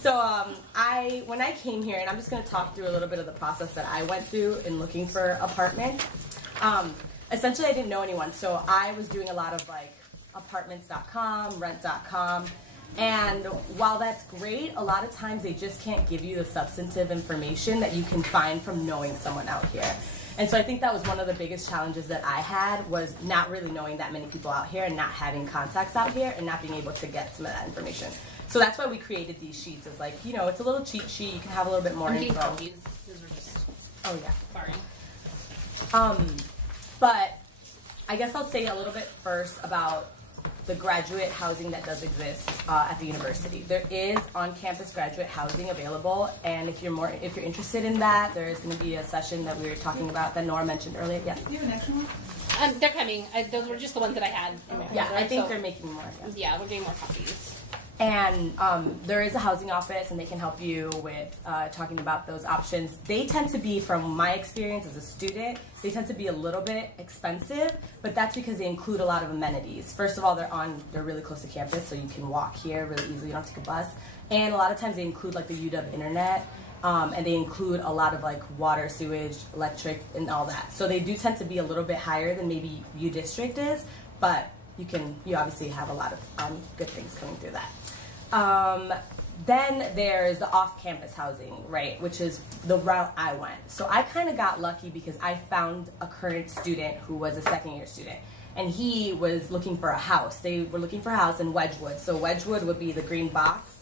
So when I came here, and I'm just going to talk through a little bit of the process that I went through in looking for apartments. Essentially, I didn't know anyone, so I was doing a lot of like apartments.com, rent.com, and while that's great, a lot of times they just can't give you the substantive information that you can find from knowing someone out here. And so I think that was one of the biggest challenges that I had, was not really knowing that many people out here and not having contacts out here and not being able to get some of that information. So that's why we created these sheets. It's like, you know, it's a little cheat sheet. You can have a little bit more info. These are just... Oh, yeah. Sorry. But I guess I'll say a little bit first about the graduate housing that does exist at the university. There is on-campus graduate housing available, and if you're interested in that, there is going to be a session that we were talking about that Nora mentioned earlier. Yes. Do you have an extra one? They're coming. Those were just the ones that I had in my Yeah, folder, I think so they're making more. Yeah, we're getting more copies. And there is a housing office, and they can help you with talking about those options. They tend to be, from my experience as a student, they tend to be a little bit expensive, but that's because they include a lot of amenities. First of all, they're really close to campus, so you can walk here really easily. You don't have to take a bus. And a lot of times they include like the UW internet, and they include a lot of like water, sewage, electric, and all that. So they do tend to be a little bit higher than maybe U District is, but you obviously have a lot of good things coming through that. Then there's the off-campus housing, right, which is the route I went. So I kind of got lucky because I found a current student who was a second-year student, and he was looking for a house. They were looking for a house in Wedgwood. So Wedgwood would be the green box,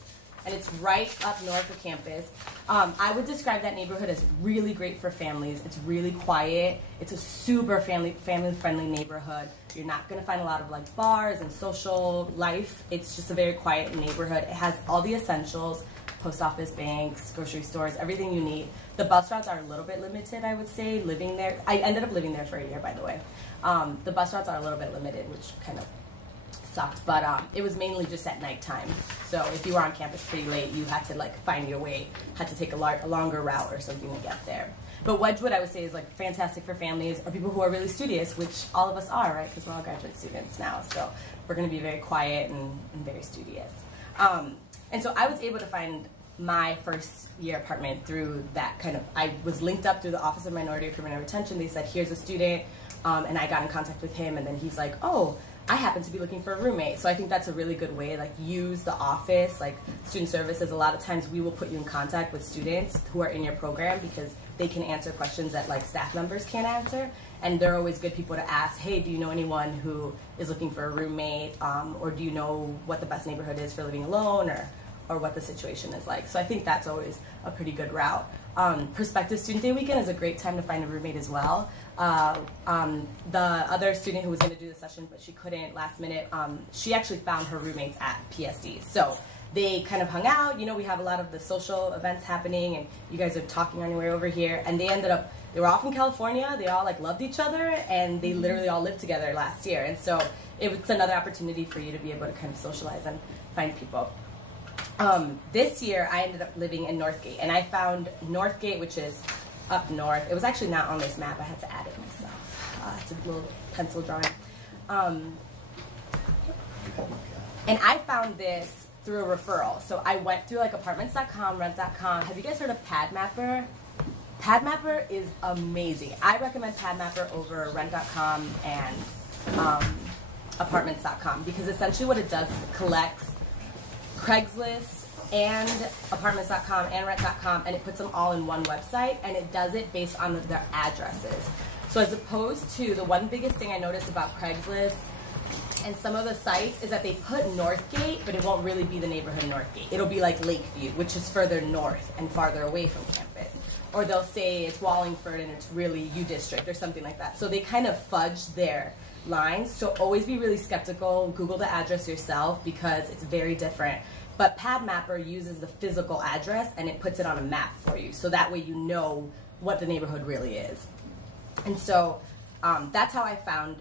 and it's right up north of campus. I would describe that neighborhood as really great for families. It's really quiet. It's a super family-friendly neighborhood. You're not going to find a lot of like bars and social life. It's just a very quiet neighborhood. It has all the essentials: post office, banks, grocery stores, everything you need. The bus routes are a little bit limited, I would say, living there. I ended up living there for a year, by the way. The bus routes are a little bit limited, which kind of sucked, but it was mainly just at nighttime. So if you were on campus pretty late, you had to like find your way, had to take a longer route or something to get there. But Wedgwood, I would say, is like fantastic for families or people who are really studious, which all of us are, right? Because we're all graduate students now, so we're going to be very quiet and very studious. And so I was able to find my first year apartment through that kind of, I was linked up through the Office of Minority Recruitment and Retention. They said, here's a student, and I got in contact with him, and then he's like, oh, I happen to be looking for a roommate. So I think that's a really good way, like use the office, like student services. A lot of times we will put you in contact with students who are in your program because they can answer questions that like staff members can't answer. And they're always good people to ask, hey, do you know anyone who is looking for a roommate? Or do you know what the best neighborhood is for living alone, or what the situation is like? So I think that's always a pretty good route. Prospective Student Day weekend is a great time to find a roommate as well. The other student who was going to do the session, but she couldn't last minute, she actually found her roommates at PSD. So they kind of hung out. You know, we have a lot of the social events happening, and you guys are talking on your way over here. And they ended up, they were all from California. They all like loved each other, and they literally all lived together last year. And so it's another opportunity for you to be able to kind of socialize and find people. This year, I ended up living in Northgate, and I found Northgate, which is up north. It was actually not on this map. I had to add it myself. It's a little pencil drawing. And I found this through a referral. So I went through like apartments.com, rent.com. Have you guys heard of PadMapper? PadMapper is amazing. I recommend PadMapper over rent.com and apartments.com because essentially what it does is it collects Craigslist and apartments.com and rent.com, and it puts them all in one website, and it does it based on their addresses. So as opposed to the one biggest thing I noticed about Craigslist and some of the sites is that they put Northgate, but it won't really be the neighborhood Northgate. It'll be like Lakeview, which is further north and farther away from campus. Or they'll say it's Wallingford and it's really U District or something like that. So they kind of fudge their lines. So always be really skeptical. Google the address yourself because it's very different. But PadMapper uses the physical address and it puts it on a map for you. So that way you know what the neighborhood really is. And so that's how I found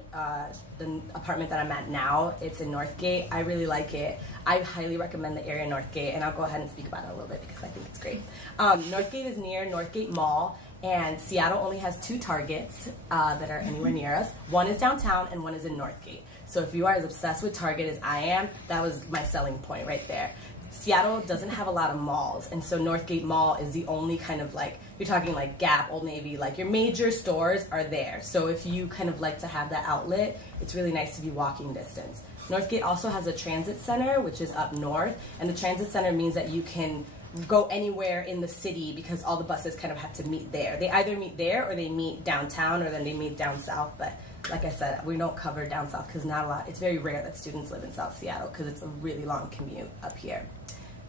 the apartment that I'm at now. It's in Northgate. I really like it. I highly recommend the area Northgate, and I'll go ahead and speak about it a little bit because I think it's great. Northgate is near Northgate Mall, and Seattle only has 2 Targets that are anywhere near us. One is downtown and one is in Northgate. So if you are as obsessed with Target as I am, that was my selling point right there. Seattle doesn't have a lot of malls, and so Northgate Mall is the only kind of like, you're talking like Gap, Old Navy, like your major stores are there. So if you kind of like to have that outlet, it's really nice to be walking distance. Northgate also has a transit center, which is up north, and the transit center means that you can go anywhere in the city because all the buses kind of have to meet there. They either meet there or they meet downtown, or then they meet down south. But like I said, we don't cover down south because not a lot. It's very rare that students live in South Seattle because it's a really long commute up here.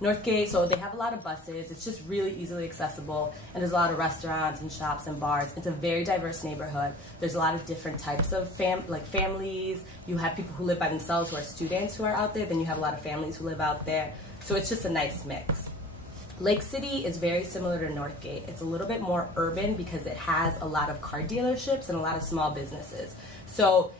Northgate, so they have a lot of buses. It's just really easily accessible, and there's a lot of restaurants and shops and bars. It's a very diverse neighborhood. There's a lot of different types of families. You have people who live by themselves who are students who are out there. Then you have a lot of families who live out there. So it's just a nice mix. Lake City is very similar to Northgate. It's a little bit more urban because it has a lot of car dealerships and a lot of small businesses. So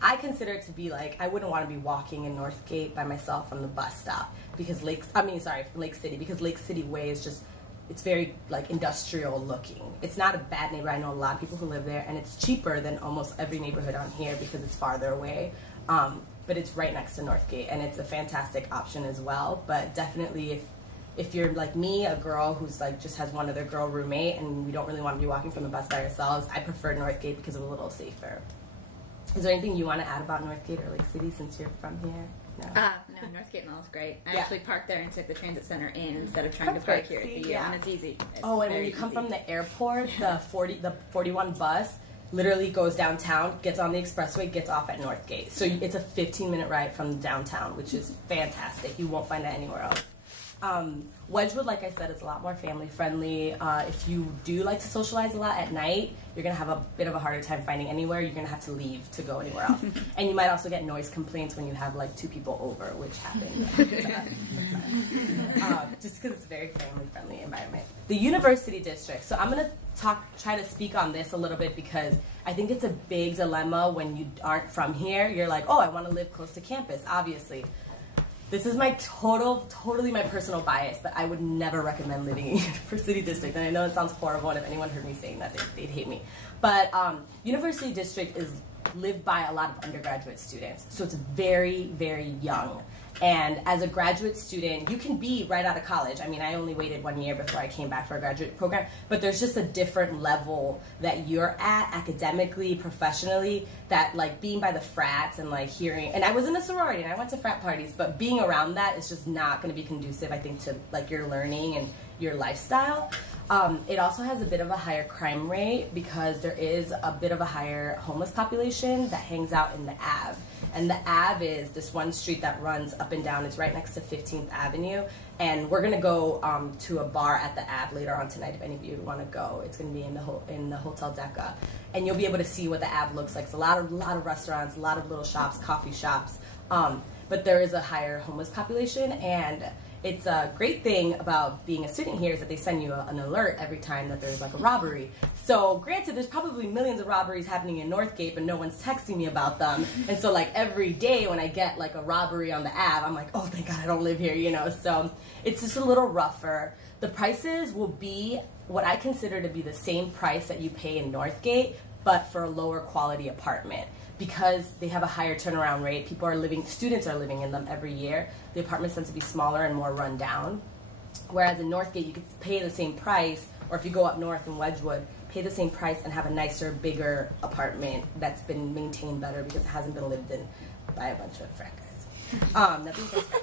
I consider it to be like, I wouldn't want to be walking in Northgate by myself from the bus stop because Lake City, because Lake City Way is just, it's very like industrial looking. It's not a bad neighborhood. I know a lot of people who live there, and it's cheaper than almost every neighborhood on here because it's farther away. But it's right next to Northgate, and it's a fantastic option as well. But definitely if you're like me, a girl who's like just has one other girl roommate and we don't really want to be walking from the bus by ourselves, I prefer Northgate because it's a little safer. Is there anything you want to add about Northgate or Lake City since you're from here? No. No, Northgate Mall is great. I actually parked there and took the transit center in instead of trying to park here at the and it's easy. It's and when you come from the airport, the 41 bus literally goes downtown, gets on the expressway, gets off at Northgate. So it's a 15-minute ride from downtown, which is fantastic. You won't find that anywhere else. Wedgwood, like I said, is a lot more family friendly. If you do like to socialize a lot at night, you're going to have a bit of a harder time finding anywhere. You're going to have to leave to go anywhere else. And you might also get noise complaints when you have like 2 people over, which happens to us. Just because it's a very family friendly environment. The University District. So I'm going to try to speak on this a little bit because I think it's a big dilemma when you aren't from here. You're like, oh, I want to live close to campus, obviously. This is my totally my personal bias, but I would never recommend living in University District. And I know it sounds horrible, and if anyone heard me saying that, they'd hate me. But University District is lived by a lot of undergraduate students, so it's very, very young. And as a graduate student, you can be right out of college. I mean, I only waited 1 year before I came back for a graduate program, but there's just a different level that you're at academically, professionally, that like being by the frats and like hearing, and I was in a sorority and I went to frat parties, but being around that is just not going to be conducive, I think, to like your learning and your lifestyle. It also has a bit of a higher crime rate because there is a bit of a higher homeless population that hangs out in the Ave. And the Ave is this one street that runs up and down. It's right next to 15th Avenue. And we're going to go to a bar at the Ave later on tonight if any of you want to go. It's going to be in the Hotel Decca. And you'll be able to see what the Ave looks like. It's a lot of restaurants, a lot of little shops, coffee shops. But there is a higher homeless population, and it's a great thing about being a student here is that they send you an alert every time that there's like a robbery. So granted, there's probably millions of robberies happening in Northgate, but no one's texting me about them. And so like every day when I get like a robbery on the Ave, I'm like, oh, thank God I don't live here, you know. So it's just a little rougher. The prices will be what I consider to be the same price that you pay in Northgate, but for a lower quality apartment. Because they have a higher turnaround rate, students are living in them every year. The apartments tend to be smaller and more run down. Whereas in Northgate, you could pay the same price, or if you go up north in Wedgwood, pay the same price and have a nicer, bigger apartment that's been maintained better because it hasn't been lived in by a bunch of frat guys. Nothing against frat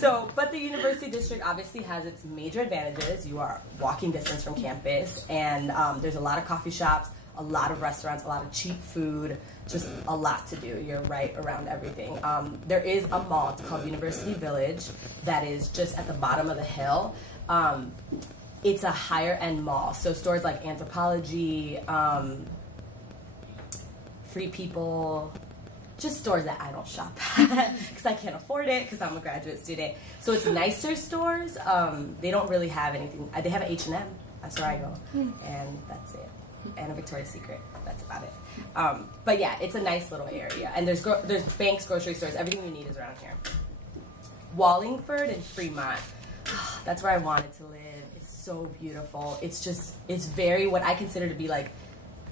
guys. But the University District obviously has its major advantages. You are walking distance from campus, and there's a lot of coffee shops, a lot of restaurants, a lot of cheap food, just a lot to do. You're right around everything. There is a mall, it's called University Village, that is just at the bottom of the hill. It's a higher end mall, so stores like Anthropology, Free People, just stores that I don't shop at because I can't afford it because I'm a graduate student. So it's nicer stores. They don't really have anything. They have an H&M, that's where I go, and that's it. And a Victoria's Secret. That's about it. But yeah, it's a nice little area. And there's banks, grocery stores, everything you need is around here. Wallingford and Fremont. That's where I wanted to live. It's so beautiful. It's very what I consider to be like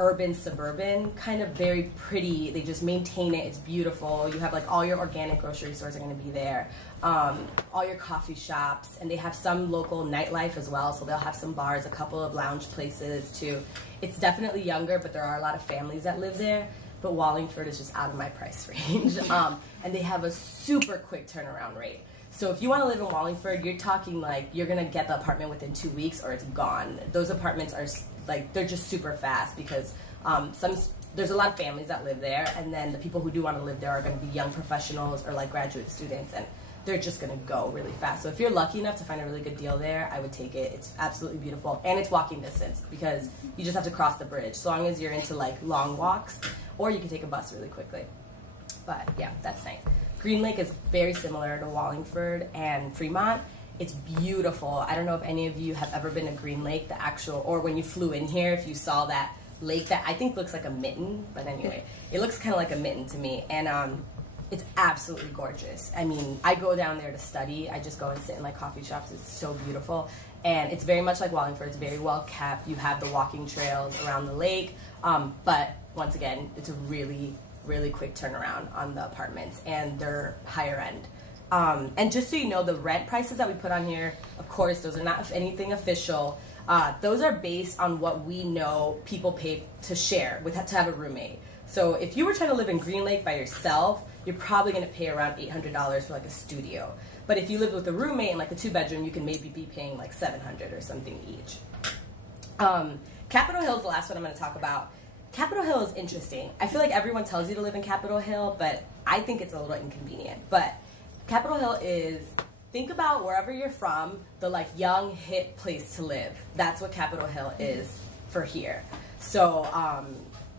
urban suburban, kind of very pretty. They just maintain it. It's beautiful. You have like all your organic grocery stores are going to be there, all your coffee shops, and they have some local nightlife as well. So they'll have some bars, a couple of lounge places too. It's definitely younger, but there are a lot of families that live there. But Wallingford is just out of my price range, and they have a super quick turnaround rate. So if you want to live in Wallingford, you're talking like you're gonna get the apartment within 2 weeks or it's gone. Those apartments are like, they're just super fast because there's a lot of families that live there, and then the people who do want to live there are going to be young professionals or like graduate students, and they're just going to go really fast. So if you're lucky enough to find a really good deal there, I would take it. It's absolutely beautiful, and it's walking distance because you just have to cross the bridge. So long as you're into like long walks, or you can take a bus really quickly. But yeah, that's nice. Green Lake is very similar to Wallingford and Fremont. It's beautiful. I don't know if any of you have ever been to Green Lake, the actual, or when you flew in here, if you saw that lake that I think looks like a mitten, but anyway, it looks kind of like a mitten to me, and it's absolutely gorgeous. I mean, I go down there to study. I just go and sit in like coffee shops. It's so beautiful, and it's very much like Wallingford. It's very well kept. You have the walking trails around the lake, but once again, it's a really, really quick turnaround on the apartments, and they're higher end. And just so you know, the rent prices that we put on here, of course, those are not anything official. Those are based on what we know people pay to share, to have a roommate. So if you were trying to live in Green Lake by yourself, you're probably going to pay around $800 for like a studio. But if you live with a roommate in like a 2-bedroom, you can maybe be paying like $700 or something each. Capitol Hill is the last one I'm going to talk about. Capitol Hill is interesting. I feel like everyone tells you to live in Capitol Hill, but I think it's a little inconvenient. But Capitol Hill is, think about wherever you're from, the like young, hip place to live. That's what Capitol Hill is for here. So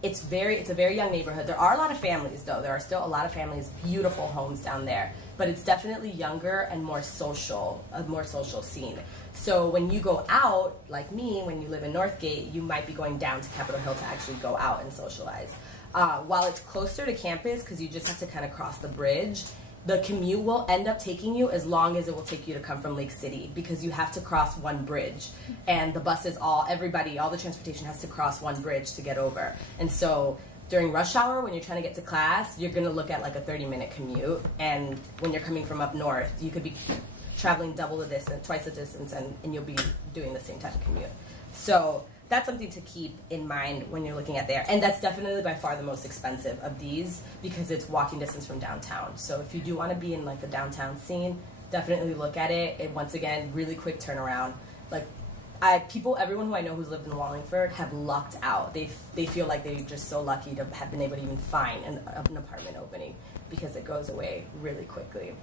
it's a very young neighborhood. There are a lot of families though. There are still a lot of families, beautiful homes down there. But it's definitely younger and more social, a more social scene. So when you go out, like me, when you live in Northgate, you might be going down to Capitol Hill to actually go out and socialize. While it's closer to campus, because you just have to kind of cross the bridge, the commute will end up taking you as long as it will take you to come from Lake City, because you have to cross one bridge, and the buses, all the transportation has to cross one bridge to get over. And so during rush hour, when you're trying to get to class, you're going to look at like a 30-minute commute, and when you're coming from up north, you could be traveling double the distance, twice the distance, and you'll be doing the same type of commute. So that's something to keep in mind when you're looking at there. And that's definitely by far the most expensive of these, because it's walking distance from downtown. So if you do want to be in like the downtown scene, definitely look at it. And once again, really quick turnaround. Like everyone who I know who's lived in Wallingford have lucked out. They feel like they're just so lucky to have been able to even find an apartment opening, because it goes away really quickly.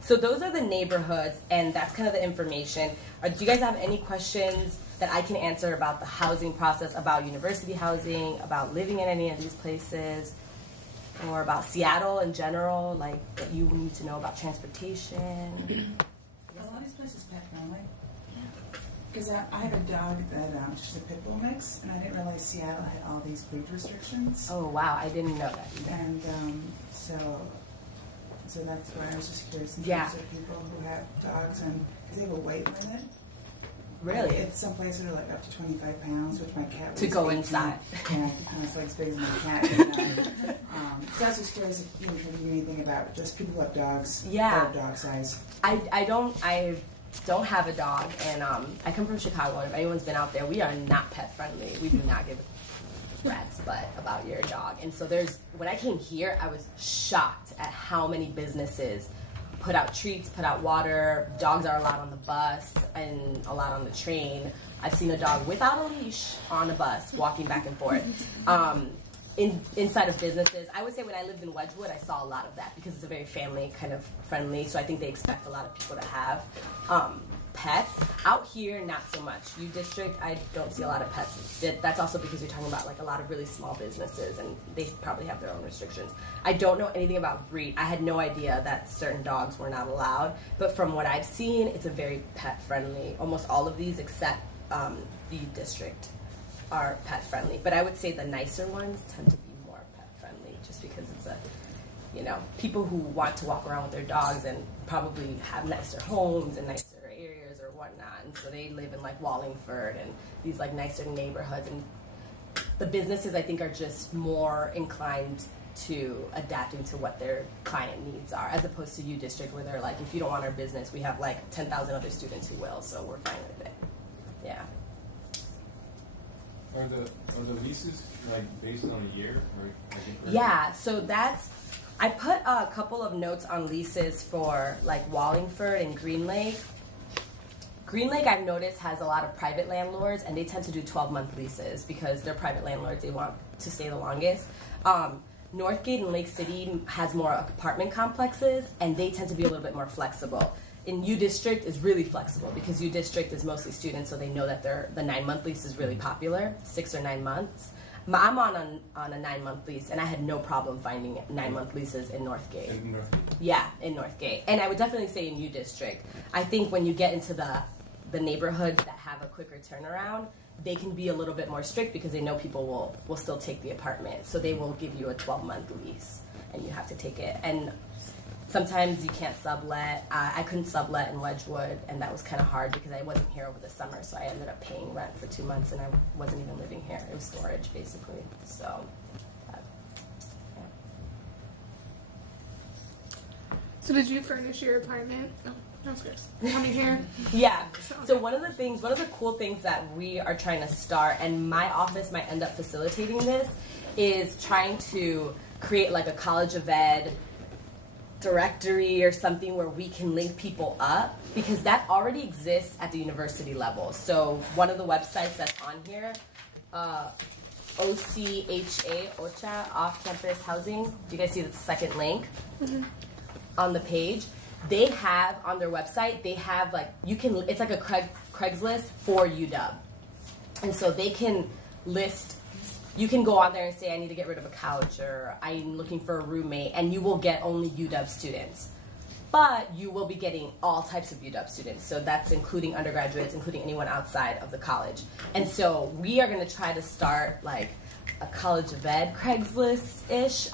So those are the neighborhoods, and that's kind of the information. Do you guys have any questions that I can answer about the housing process, about university housing, about living in any of these places, or about Seattle in general, like that you need to know about transportation? A lot of these places pet friendly. Because I have a dog that she's a pit bull mix, and I didn't realize Seattle had all these breed restrictions. Oh wow, I didn't know that either. And so that's why I was just curious in terms of people who have dogs, and because they have a weight limit. Really? It's some places are like up to 25 pounds, which my cat to go inside. Yeah, it's like as big as my cat. And, so I was just curious if you knew anything about just people who have dogs. Yeah. Or dog size. I don't have a dog, and I come from Chicago, and if anyone's been out there, we are not pet friendly. We do not give a rat's butt about your dog. And so when I came here, I was shocked at how many businesses put out treats, put out water. Dogs are allowed on the bus and allowed on the train. I've seen a dog without a leash on a bus walking back and forth. Inside of businesses, I would say when I lived in Wedgwood, I saw a lot of that, because it's a very family kind of friendly, so I think they expect a lot of people to have pets. Out here, not so much. U District, I don't see a lot of pets. That's also because you're talking about like a lot of really small businesses, and they probably have their own restrictions. I don't know anything about breed. I had no idea that certain dogs were not allowed, but from what I've seen, it's a very pet friendly. Almost all of these except the U District are pet friendly, but I would say the nicer ones tend to be more pet friendly, just because it's people who want to walk around with their dogs and probably have nicer homes and nicer whatnot, and so they live in like Wallingford and these like nicer neighborhoods, and the businesses, I think, are just more inclined to adapting to what their client needs are, as opposed to U District, where they're like, if you don't want our business, we have like 10,000 other students who will, so we're fine with it. Yeah. Are the leases like based on a year? Or yeah, so I put a couple of notes on leases for like Wallingford and Green Lake. Green Lake, I've noticed, has a lot of private landlords, and they tend to do 12-month leases because they're private landlords. They want to stay the longest. Northgate and Lake City has more apartment complexes, and they tend to be a little bit more flexible. In U District is really flexible because U District is mostly students, so they know that the 9-month lease is really popular, 6 or 9 months. I'm on a 9-month lease, and I had no problem finding 9-month leases in Northgate. In Northgate? Yeah, in Northgate. And I would definitely say in U District. I think when you get into the neighborhoods that have a quicker turnaround, they can be a little bit more strict because they know people will still take the apartment. So they will give you a 12-month lease, and you have to take it. And sometimes you can't sublet. I couldn't sublet in Wedgwood, and that was kind of hard because I wasn't here over the summer, so I ended up paying rent for 2 months, and I wasn't even living here. It was storage, basically. So, yeah. So did you furnish your apartment? Oh, that's good. Coming here? Yeah. So one of the cool things that we are trying to start, and my office might end up facilitating this, is trying to create like a College of Ed directory or something where we can link people up, because that already exists at the university level. So one of the websites that's on here, OCHA, Off-Campus Housing. Do you guys see the second link on the page? They have on their website, they have like, it's like a Craigslist for UW. And so they can list, you can go on there and say, I need to get rid of a couch, or I'm looking for a roommate, and you will get only UW students. But you will be getting all types of UW students. So that's including undergraduates, including anyone outside of the college. And so we are gonna try to start like a College of Ed Craigslist-ish.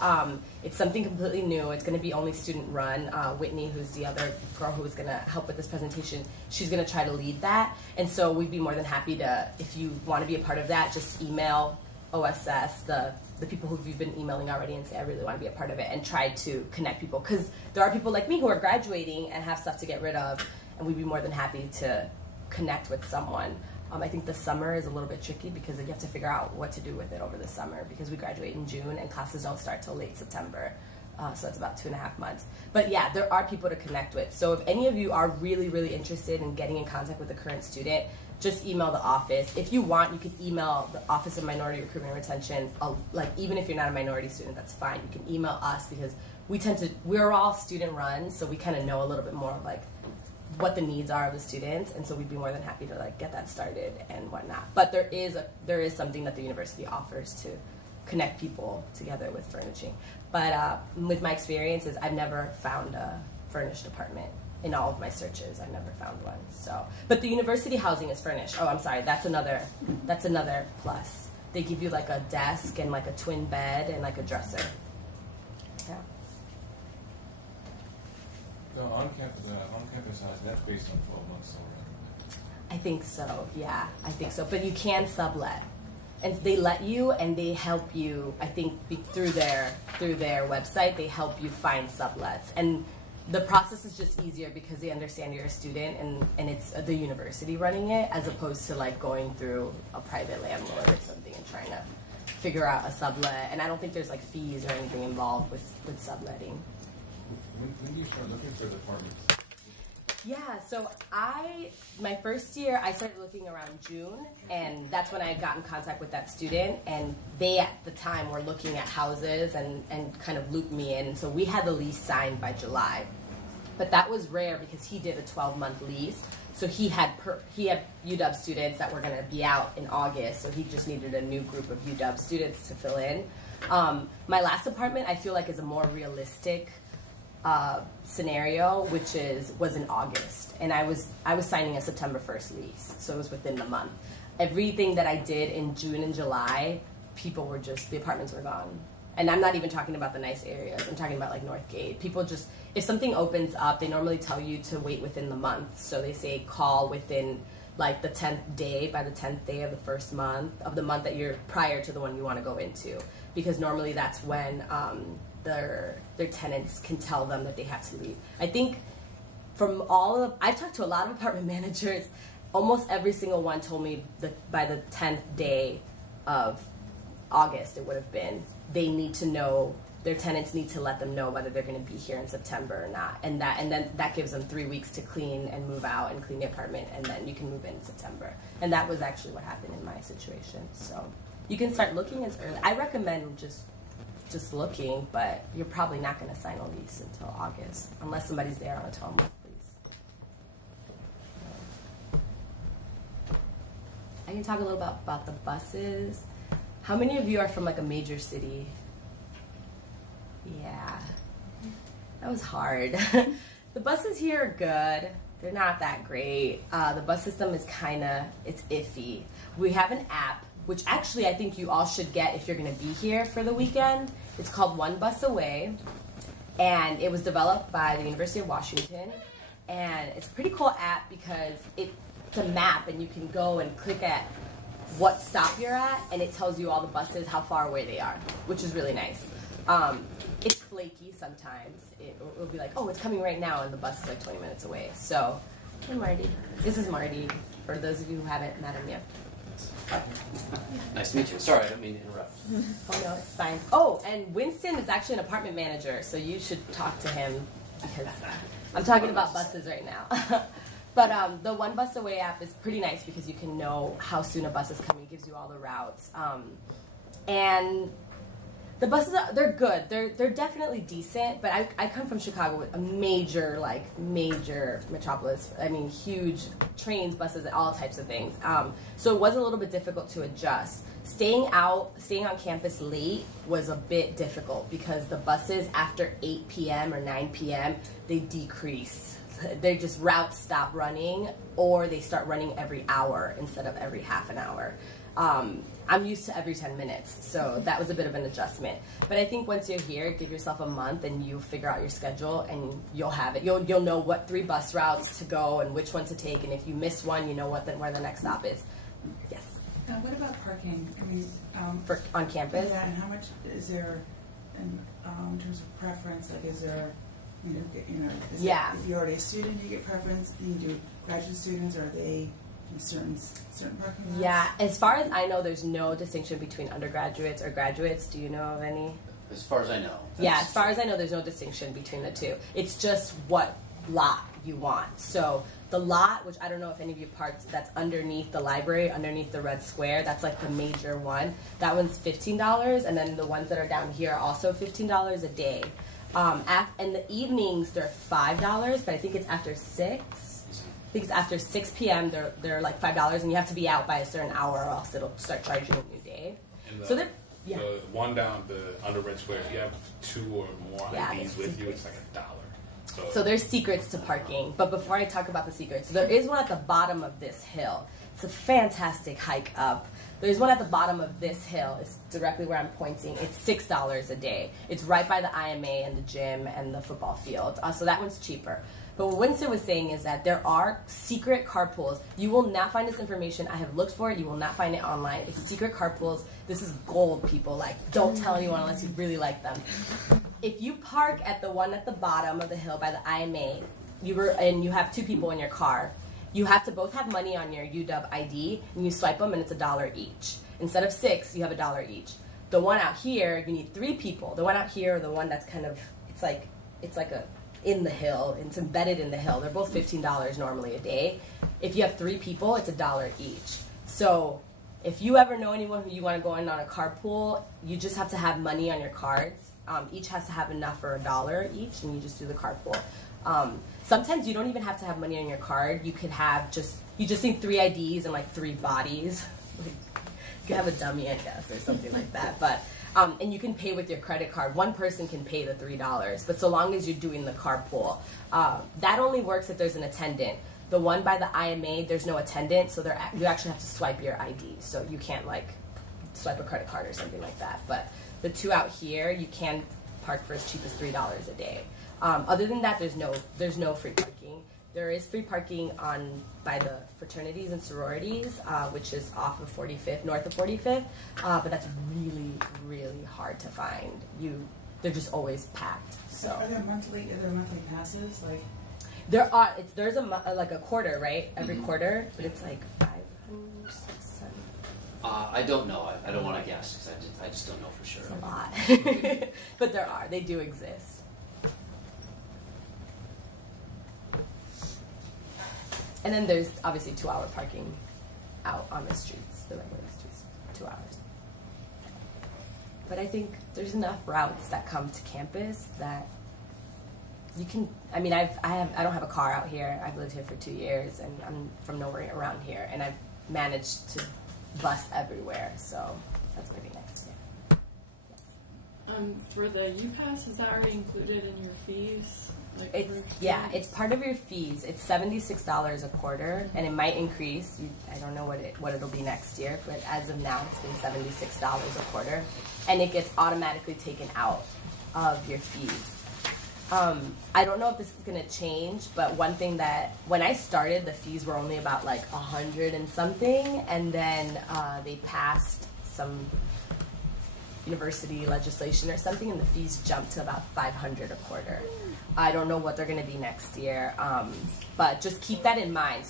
It's something completely new. It's gonna be only student run. Whitney, who's the other girl who is gonna help with this presentation, she's gonna try to lead that. And so we'd be more than happy to, if you wanna be a part of that, just email OSS, the people who you've been emailing already, and say, I really want to be a part of it, and try to connect people. Because there are people like me who are graduating and have stuff to get rid of, and we'd be more than happy to connect with someone. I think the summer is a little bit tricky because you have to figure out what to do with it over the summer, because we graduate in June and classes don't start till late September. So it's about 2.5 months. But yeah, there are people to connect with. So if any of you are really, really interested in getting in contact with a current student, just email the office. If you want, you can email the Office of Minority Recruitment and Retention. Like, even if you're not a minority student, that's fine. You can email us, because we're all student run, so we kind of know a little bit more of like what the needs are of the students, and so we'd be more than happy to like get that started and whatnot. But there is something that the university offers to connect people together with furnishing. But with my experiences, I've never found a furnished apartment. In all of my searches, I've never found one. So, but the university housing is furnished. Oh, I'm sorry, that's another plus. They give you like a desk and like a twin bed and like a dresser. Yeah. So on-campus housing, that's based on 12 months already. I think so. Yeah, I think so. But you can sublet, and they let you, and they help you. I think through their website, they help you find sublets. And the process is just easier because they understand you're a student, and it's the university running it, as opposed to like going through a private landlord or something and trying to figure out a sublet. And I don't think there's like fees or anything involved with subletting. When do you start looking for the apartments? Yeah, so my first year, I started looking around June, and that's when I got in contact with that student, and they at the time were looking at houses and kind of looped me in. So we had the lease signed by July. But that was rare because he did a 12-month lease. So he had UW students that were going to be out in August, so he just needed a new group of UW students to fill in. My last apartment, I feel like, is a more realistic scenario, which was in August, and I was signing a September 1st lease, so it was within the month. Everything that I did in June and July, the apartments were gone. And I'm not even talking about the nice areas. I'm talking about like Northgate. People just, if something opens up, they normally tell you to wait within the month. So they say call within like the 10th day, by the 10th day of the first month, of the month that you're prior to the one you want to go into. Because normally that's when their tenants can tell them that they have to leave. I think from I've talked to a lot of apartment managers, almost every single one told me that by the 10th day of August, it would have been, they need to know, their tenants need to let them know whether they're going to be here in September or not. And then that gives them 3 weeks to clean and move out and clean the apartment, and then you can move in September. And that was actually what happened in my situation. So you can start looking as early. I recommend just looking, but you're probably not going to sign a lease until August, unless somebody's there on a 12-month lease. I can talk a little about the buses. How many of you are from like a major city? Yeah, that was hard. The buses here are good. They're not that great. The bus system is it's iffy. We have an app, which actually I think you all should get if you're gonna be here for the weekend. It's called One Bus Away, and it was developed by the University of Washington. And it's a pretty cool app because it's a map, and you can go and click at what stop you're at, and it tells you all the buses, how far away they are, which is really nice. It's flaky sometimes. It'll be like, oh, it's coming right now, and the bus is like 20 minutes away. So, hey Marty. This is Marty, for those of you who haven't met him yet. Nice to meet you. Sorry, I don't mean to interrupt. Oh no, it's fine. Oh, and Winston is actually an apartment manager, so you should talk to him, because I'm talking about buses right now. But the One Bus Away app is pretty nice because you can know how soon a bus is coming. It gives you all the routes. And the buses, they're good. They're definitely decent, but I come from Chicago, with a major metropolis. I mean, huge trains, buses, all types of things. So it was a little bit difficult to adjust. Staying on campus late was a bit difficult because the buses after 8 p.m. or 9 p.m., they decrease. Routes stop running, or they start running every hour instead of every half an hour. I'm used to every 10 minutes, so that was a bit of an adjustment. But I think once you're here, give yourself a month and you figure out your schedule, and you'll have it. You'll know what 3 bus routes to go and which one to take, and if you miss one, you know where the next stop is. Yes. Now, what about parking? I mean, on campus? Yeah, and how much is there in terms of preference? Like, is there, yeah. If you're already a student, you get preference. Do you do graduate students, or are they in certain parking lots? Yeah, as far as I know, there's no distinction between undergraduates or graduates. Do you know of any? As far as I know. Yeah, as far as I know, there's no distinction between the two. It's just what lot you want. So the lot, which I don't know if any of you parked, that's underneath the library, underneath the red square, that's like the major one. That one's $15, and then the ones that are down here are also $15 a day. In the evenings, they're $5, but I think it's after 6. I think it's after 6 p.m. They're like $5, and you have to be out by a certain hour, or else it'll start charging a new day. The one down under Red Square, if you have 2 or more IDs with you, it's like $1. So there's secrets to parking. But before I talk about the secrets, there is one at the bottom of this hill. It's a fantastic hike up. There's one at the bottom of this hill. It's directly where I'm pointing. It's $6 a day. It's right by the IMA and the gym and the football field. So that one's cheaper. But what Winston was saying is that there are secret carpools. You will not find this information. I have looked for it. You will not find it online. It's secret carpools. This is gold, people. Like, don't tell anyone unless you really like them. If you park at the one at the bottom of the hill by the IMA, and you have 2 people in your car, you have to both have money on your UW ID, and you swipe them, and it's $1 each. Instead of 6, you have $1 each. The one out here, you need 3 people. The one out here, the one that's kind of, it's like in the hill, it's embedded in the hill. They're both $15 normally a day. If you have 3 people, it's $1 each. So if you ever know anyone who you want to go in on a carpool, you just have to have money on your cards. Each has to have enough for $1 each, and you just do the carpool. Sometimes you don't even have to have money on your card. You could have you just need 3 IDs and like 3 bodies. You could have a dummy, I guess, or something like that. But and you can pay with your credit card. One person can pay the $3, but so long as you're doing the carpool, that only works if there's an attendant. The one by the IMA, there's no attendant, so you actually have to swipe your ID. So you can't like swipe a credit card or something like that. But the 2 out here, you can park for as cheap as $3 a day. Other than that, there's no free parking. There is free parking by the fraternities and sororities, which is off of 45th, north of 45th, but that's really, really hard to find. They're just always packed. So are there monthly passes? Like there's a quarter, right? Every quarter, but it's like 5, 6, 7. I don't know. I don't want to guess because I just don't know for sure. It's a lot, but they do exist. And then there's obviously 2-hour parking out on the streets, the regular streets, 2 hours. But I think there's enough routes that come to campus that you can. I mean, I don't have a car out here. I've lived here for 2 years, and I'm from nowhere around here, and I've managed to bus everywhere. So that's gonna be next year. Yes. For the UPass, is that already included in your fees? It's part of your fees. It's $76 a quarter, and it might increase. I don't know what it'll be next year, but as of now, it's been $76 a quarter, and it gets automatically taken out of your fees. I don't know if this is going to change, but one thing that when I started, the fees were only about like 100 and something, and then they passed some university legislation or something, and the fees jumped to about $500 a quarter. I don't know what they're going to be next year, but just keep that in mind.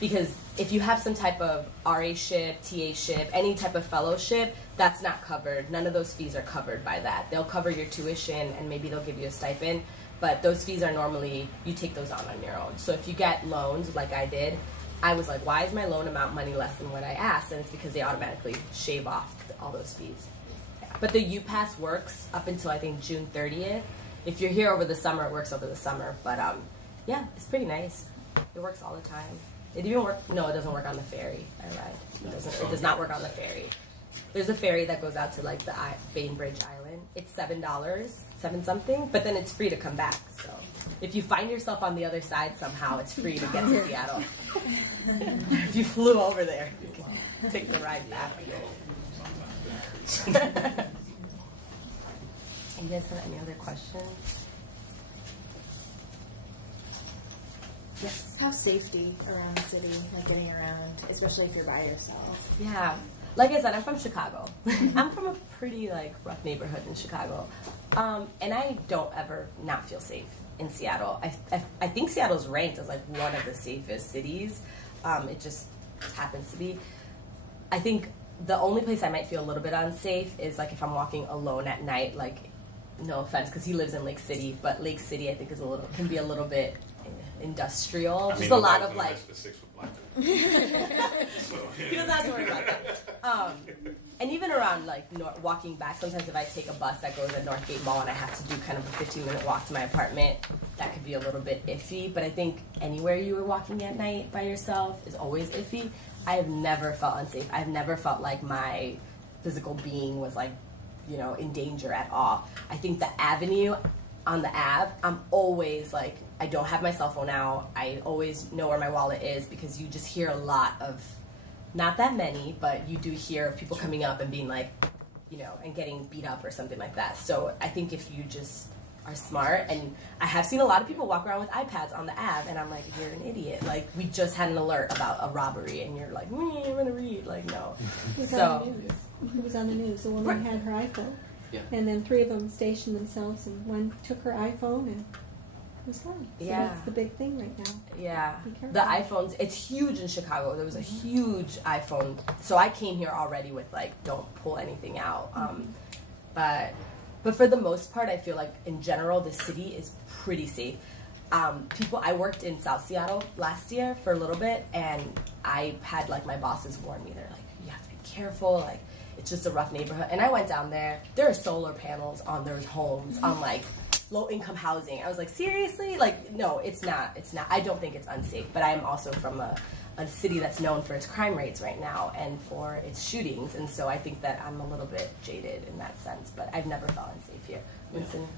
Because if you have some type of RA-ship, TA-ship, any type of fellowship, that's not covered. None of those fees are covered by that. They'll cover your tuition, and maybe they'll give you a stipend, but those fees are normally, you take those on your own. So if you get loans like I did, I was like, why is my loan amount money less than what I asked? And it's because they automatically shave off all those fees. Yeah. But the UPass works up until, I think, June 30th. If you're here over the summer, it works over the summer. But yeah, it's pretty nice. It works all the time. It even work. No, it doesn't work on the ferry. I lied. It does not work on the ferry. There's a ferry that goes out to like the Bainbridge Island. It's $7, 7 something, but then it's free to come back. So if you find yourself on the other side somehow, it's free to get to Seattle. If you flew over there, you can take the ride back. You guys have any other questions? Yes. Have safety around the city, getting around, especially if you're by yourself. Yeah. Like I said, I'm from Chicago. I'm from a pretty rough neighborhood in Chicago. And I don't ever not feel safe in Seattle. I think Seattle's ranked as one of the safest cities. It just happens to be. I think the only place I might feel a little bit unsafe is if I'm walking alone at night. No offense, because he lives in Lake City, but Lake City I think can be a little bit industrial. Just a lot of the 6-foot black guy. He doesn't have to worry about that. And even around walking back, sometimes if I take a bus that goes at Northgate Mall and I have to do kind of a 15-minute walk to my apartment, that could be a little bit iffy. But I think anywhere you are walking at night by yourself is always iffy. I have never felt unsafe. I've never felt like my physical being was in danger at all. I think the avenue on the Ave, I'm always I don't have my cell phone out. I always know where my wallet is because you just hear a lot of, not that many, but you do hear of people coming up and being and getting beat up or something like that. So I think if you just are smart, and I have seen a lot of people walk around with iPads on the Ave, and I'm like, you're an idiot. We just had an alert about a robbery, and you're like, I'm gonna read. No. It was on the news. The woman had her iPhone, and then 3 of them stationed themselves, and one took her iPhone, and it was fine. So that's the big thing right now. Yeah, the iPhones, it's huge in Chicago. There was a huge iPhone. So I came here already with don't pull anything out. But for the most part, I feel in general, the city is pretty safe. I worked in South Seattle last year for a little bit, and I had my bosses warn me. They're you have to be careful. It's just a rough neighborhood. And I went down there. There are solar panels on their homes on low-income housing. I was like, seriously? No, it's not. It's not. I don't think it's unsafe. But I am also from a city that's known for its crime rates right now and for its shootings. And so I think that I'm a little bit jaded in that sense. But I've never felt unsafe here. Winston?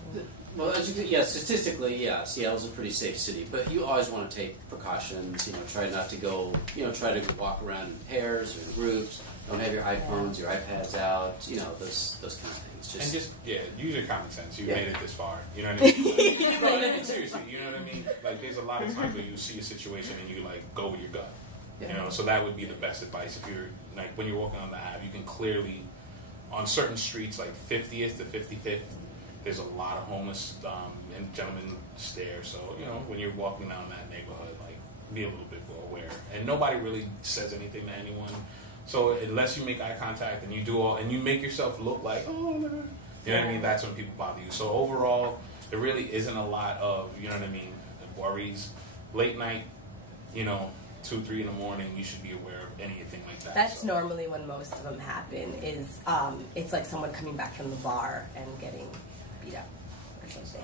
Well, statistically, Seattle's a pretty safe city. But you always want to take precautions. Try not to go. Try to walk around in pairs or in groups. Don't have your iPhones, your iPads out, you know, those kind of things. Use your common sense. You made it this far. You know what I mean? No, I mean, seriously, you know what I mean? Like, there's a lot of times where you see a situation and you, like, go with your gut. You know, so that would be the best advice. If you're, like, when you're walking on the Ave, you can clearly, on certain streets, like 50th to 55th, there's a lot of homeless and gentlemen stare. So, you know, when you're walking down that neighborhood, like, be a little bit more aware. And nobody really says anything to anyone. So unless you make eye contact and you do all, and you make yourself look like, oh, you know what I mean? That's when people bother you. So overall, there really isn't a lot of, you know what I mean, worries. Late night, you know, 2, 3 in the morning, you should be aware of anything like that. That's normally when most of them happen. Is it's like someone coming back from the bar and getting beat up or something.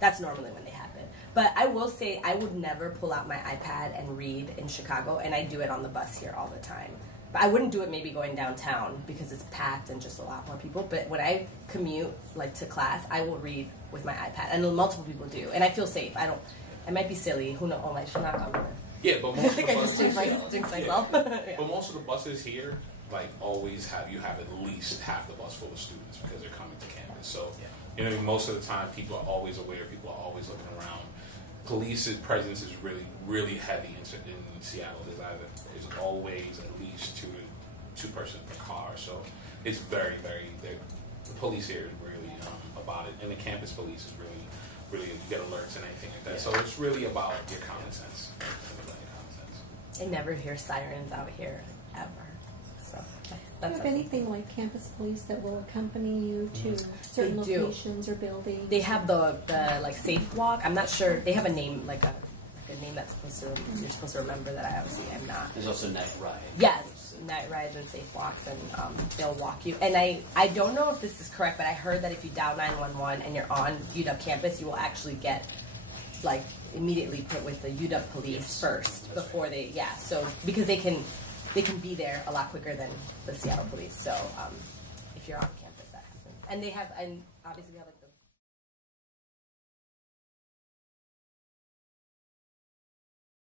That's normally when they happen. But I will say, I would never pull out my iPad and read in Chicago, and I do it on the bus here all the time. But I wouldn't do it maybe going downtown because it's packed and just a lot more people. But when I commute like to class, I will read with my iPad, and multiple people do, and I feel safe. I might be silly. Who knows? Oh, I should knock on wood. Yeah, but most of the I just jinx myself. Yeah. But most of the buses here, like, always have at least half the bus full of students because they're coming to campus. So, you know, most of the time, people are always aware. People are always looking around. Police's presence is really, really heavy in Seattle. There's always at least two person per car. So it's very, very. The police here is really about it, and the campus police is really you get alerts and anything like that. Yeah. So it's really about your common sense. I never hear sirens out here ever. So do you have anything like campus police that will accompany you to certain locations or buildings? They have the like safe walk. I'm not sure. They have a name, like a name that's you're supposed to remember that I obviously am not. There's also night ride. Yeah, night rides and safe walks, and they'll walk you. And I don't know if this is correct, but I heard that if you dial 911 and you're on UW campus, you will actually get like immediately put with the UW police first before they so because they can be there a lot quicker than the Seattle police. So if you're on campus, that happens. And they have, and obviously we have like the